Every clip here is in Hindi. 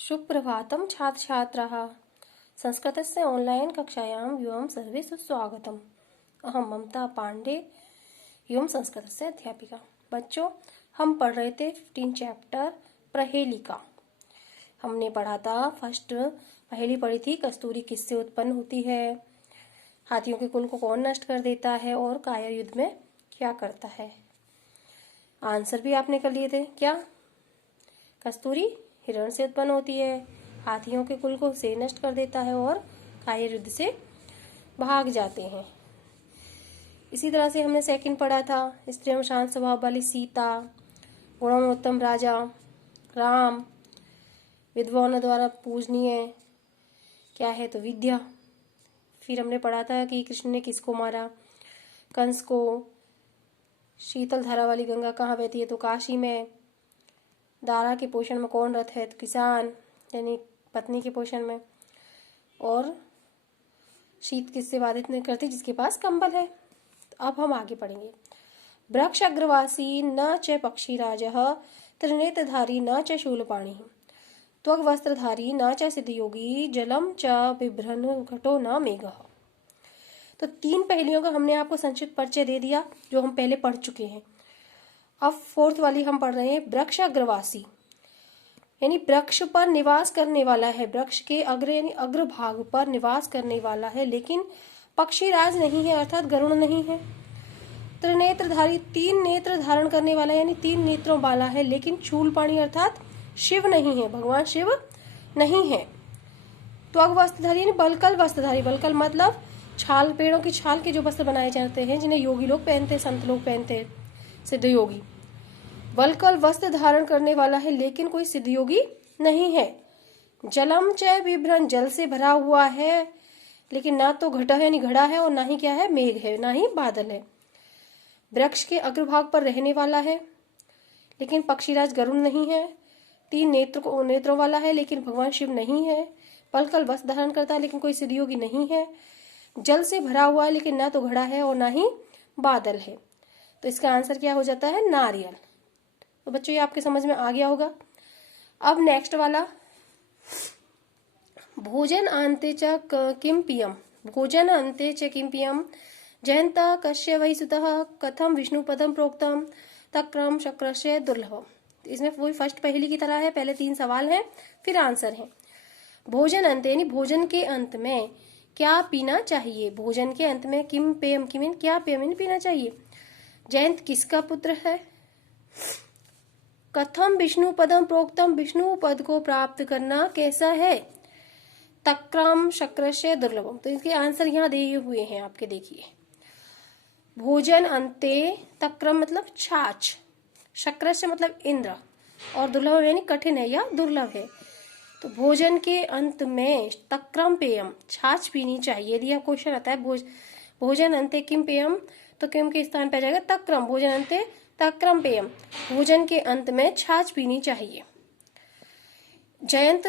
सुप्रभातं छात्र-छात्राः। संस्कृतस्य ऑनलाइन कक्षायां एवं सर्वे सुस्वागतम्। अहं ममता पांडे एवं संस्कृतस्य अध्यापिका। बच्चों, हम पढ़ रहे थे 15 चैप्टर प्रहेलिका। हमने पढ़ा था फर्स्ट पहेली पढ़ी थी, कस्तूरी किससे उत्पन्न होती है, हाथियों के कुल को कौन नष्ट कर देता है और काया युद्ध में क्या करता है। आंसर भी आपने कर लिए थे। क्या? कस्तूरी हिरण से उत्पन्न होती है, हाथियों के कुल को से नष्ट कर देता है और काया युद्ध से भाग जाते हैं। इसी तरह से हमने सेकंड पढ़ा था, स्त्री एवं शांत स्वभाव वाली सीता, गुणों में उत्तम राजा राम, विद्वानों द्वारा पूजनीय क्या है तो विद्या। फिर हमने पढ़ा था कि कृष्ण ने किसको मारा, कंस को। शीतल धारा वाली गंगा कहाँ बहती है तो काशी में। दारा के पोषण में कौन रथ है तो किसान यानी पत्नी के पोषण में। और शीत किससे बाधित नहीं करती, जिसके पास कंबल है। तो अब हम आगे पढ़ेंगे। वृक्ष अग्रवासी न च पक्षीराजः, त्रिनेत्रधारी न च शूलपाणिः, त्वग वस्त्रधारी न च सिद्धयोगी, जलम च बिभ्रन घटो न मेघः। तो 3 पहेलियों का हमने आपको संक्षिप्त परिचय दे दिया जो हम पहले पढ़ चुके हैं। अब फोर्थ वाली हम पढ़ रहे हैं। वृक्ष अग्रवासी यानी वृक्ष पर निवास करने वाला है, वृक्ष के अग्र यानी अग्र भाग पर निवास करने वाला है, लेकिन पक्षीराज नहीं है अर्थात गरुड़ नहीं है। त्रिनेत्रधारी 3 नेत्र धारण करने वाला यानी 3 नेत्रों वाला है, लेकिन शूलपाणी अर्थात शिव नहीं है, भगवान शिव नहीं है। त्वग वस्त्रधारी यानी बलकल वस्त्रधारी, बलकल मतलब छाल, पेड़ों की छाल के जो वस्त्र बनाए जाते हैं जिन्हें योगी लोग पहनते, संत लोग पहनते, सिद्ध योगी। वलकल वस्त्र धारण करने वाला है लेकिन कोई सिद्ध योगी नहीं है। जलम च बिभ्रन, जल से भरा हुआ है लेकिन ना तो घटा है नहीं घड़ा है और ना ही क्या है मेघ है, ना ही बादल है। वृक्ष के अग्रभाग पर रहने वाला है लेकिन पक्षीराज गरुड़ नहीं है। 3 नेत्रों वाला है लेकिन भगवान शिव नहीं है। वलकल वस्त्र धारण करता है लेकिन कोई सिद्ध योगी नहीं है। जल से भरा हुआ है लेकिन ना तो घड़ा है और ना ही बादल है। तो इसका आंसर क्या हो जाता है? नारियल। तो बच्चों ये आपके समझ में आ गया होगा। अब नेक्स्ट वाला, भोजन अन्ते च किम पियम, भोजन अन्ते च किम पियम, जयंता कश्य वै सुतः, कथम विष्णु पदम प्रोक्तम, तक्रम शक्रस्य दुर्लभम। इसमें वही फर्स्ट पहेली की तरह है, पहले 3 सवाल हैं फिर आंसर है। भोजन अंत यानी भोजन के अंत में क्या पीना चाहिए, भोजन के अंत में किम पेयम, किम क्या पेयम पीना चाहिए। जयंत किसका पुत्र है। कथम विष्णु पदम प्रोक्तम, विष्णु पद को प्राप्त करना कैसा है। तक्रम शक्रस्य दुर्लभम। तो इसके आंसर यहाँ दिए हुए हैं आपके, देखिए। भोजन अंते, तक्रम मतलब छाछ, शक्रस्य मतलब इंद्र, और दुर्लभ यानी कठिन है या दुर्लभ है। तो भोजन के अंत में तक्रम पेयम, छाछ पीनी चाहिए। यदि यह क्वेश्चन आता है भोजन अंते किम पेयम, तो किम के स्थान पर आ जाएगा तक्रम, भोजन अंते तक्रम पेयम, भोजन के अंत में छाछ पीनी चाहिए। जयंत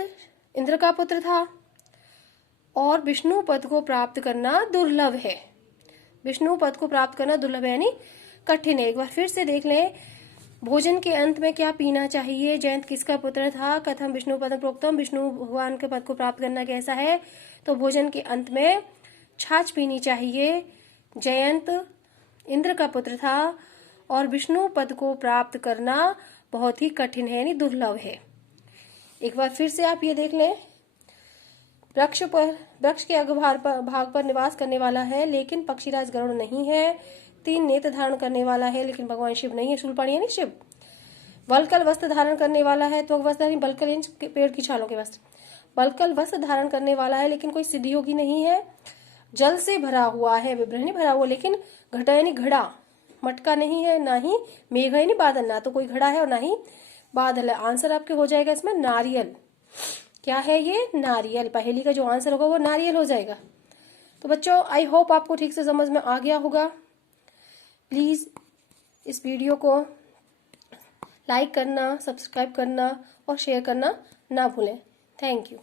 इंद्र का पुत्र था और विष्णु पद को प्राप्त करना दुर्लभ है। विष्णु पद को प्राप्त करना दुर्लभ है यानी कठिन है। एक बार फिर से देख लें, भोजन के अंत में क्या पीना चाहिए। जयंत किसका पुत्र था, कथम विष्णु पद प्रोक्तम, विष्णु भगवान के पद को प्राप्त करना कैसा है, तो भोजन के अंत में छाछ पीनी चाहिए। जयंत इंद्र का पुत्र था और विष्णु पद को प्राप्त करना बहुत ही कठिन है यानी दुर्लभ है। एक बार फिर से आप ये देख लें, वृक्ष के भाग पर निवास करने वाला है लेकिन पक्षीराज गरुड़ नहीं है। 3 नेत्र धारण करने वाला है लेकिन भगवान शिव नहीं है, शूलपाणी यानी शिव। वलकल वस्त्र धारण करने वाला है, त्वग वस्त्र यानी बलकल यानी पेड़ की छालों के वस्त्र, वलकल वस्त्र धारण करने वाला है लेकिन कोई सिद्ध योगी नहीं है। जल से भरा हुआ है, विभ्रनी भरा हुआ, लेकिन घटा यानी घड़ा, मटका नहीं है, ना ही मेघ यानी बादल, ना तो कोई घड़ा है और ना ही बादल है। आंसर आपके हो जाएगा इसमें नारियल। क्या है ये? नारियल। पहेली का जो आंसर होगा वो नारियल हो जाएगा। तो बच्चों आई होप आपको ठीक से समझ में आ गया होगा। प्लीज इस वीडियो को लाइक करना, सब्सक्राइब करना और शेयर करना ना भूलें। Thank you.